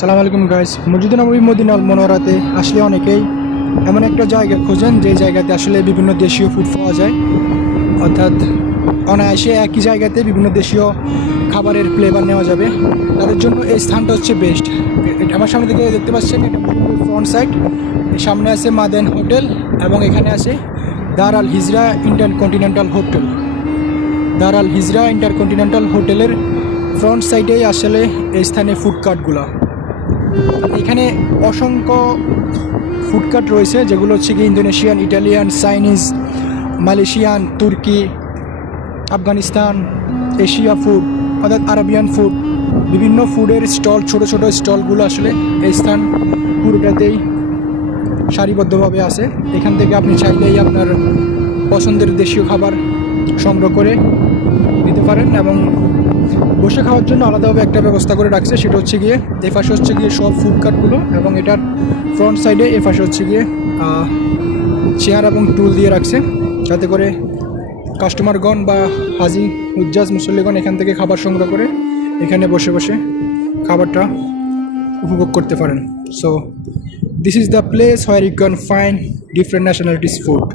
সালাম আলাইকুম গাইস। মসজিদে নববী মদিনাল মুনাওয়ারাতে আসলে অনেকেই এমন একটা জায়গা খোঁজেন যে জায়গাতে আসলে বিভিন্ন দেশীয় ফুড পাওয়া যায়, অর্থাৎ অনায়াসে একই জায়গাতে বিভিন্ন দেশীয় খাবারের ফ্লেভার নেওয়া যাবে। তাদের জন্য এই স্থানটা হচ্ছে বেস্ট। আমার সামনে থেকে দেখতে পাচ্ছেন এটা ফ্রন্ট সাইড, সামনে আছে মাদেন হোটেল এবং এখানে আছে দারাল হিজরা ইন্টারকন্টিনেন্টাল হোটেল। দারাল হিজরা ইন্টারকন্টিনেন্টাল হোটেলের ফ্রন্ট সাইডেই আসলে এই স্থানে ফুড কার্টগুলো। এখানে অসংখ্য ফুড কার্ট রয়েছে, যেগুলো হচ্ছে কি ইন্দোনেশিয়ান, ইটালিয়ান, চাইনিজ, মালয়েশিয়ান, তুর্কি, আফগানিস্তান, এশিয়া ফুড অর্থাৎ আরবিয়ান ফুড, বিভিন্ন ফুডের স্টল, ছোট ছোট স্টলগুলো আসলে এই স্থান পুরোটাতেই সারিবদ্ধভাবে আছে। এখান থেকে আপনি চাইলেই আপনার পছন্দের দেশীয় খাবার সংগ্রহ করে নিতে পারেন এবং বসে খাওয়ার জন্য আলাদাভাবে একটা ব্যবস্থা করে রাখছে। সেটা হচ্ছে গিয়ে এ পাশে হচ্ছে গিয়ে সব ফুড কার্টগুলো এবং এটার ফ্রন্ট সাইডে এ পাশে হচ্ছে গিয়ে চেয়ার এবং টুল দিয়ে রাখছে, যাতে করে কাস্টমারগণ বা হাজি হুজ্জাজ মুসল্লিগণ এখান থেকে খাবার সংগ্রহ করে এখানে বসে বসে খাবারটা উপভোগ করতে পারেন। So this is the place where you can find different nationalities food.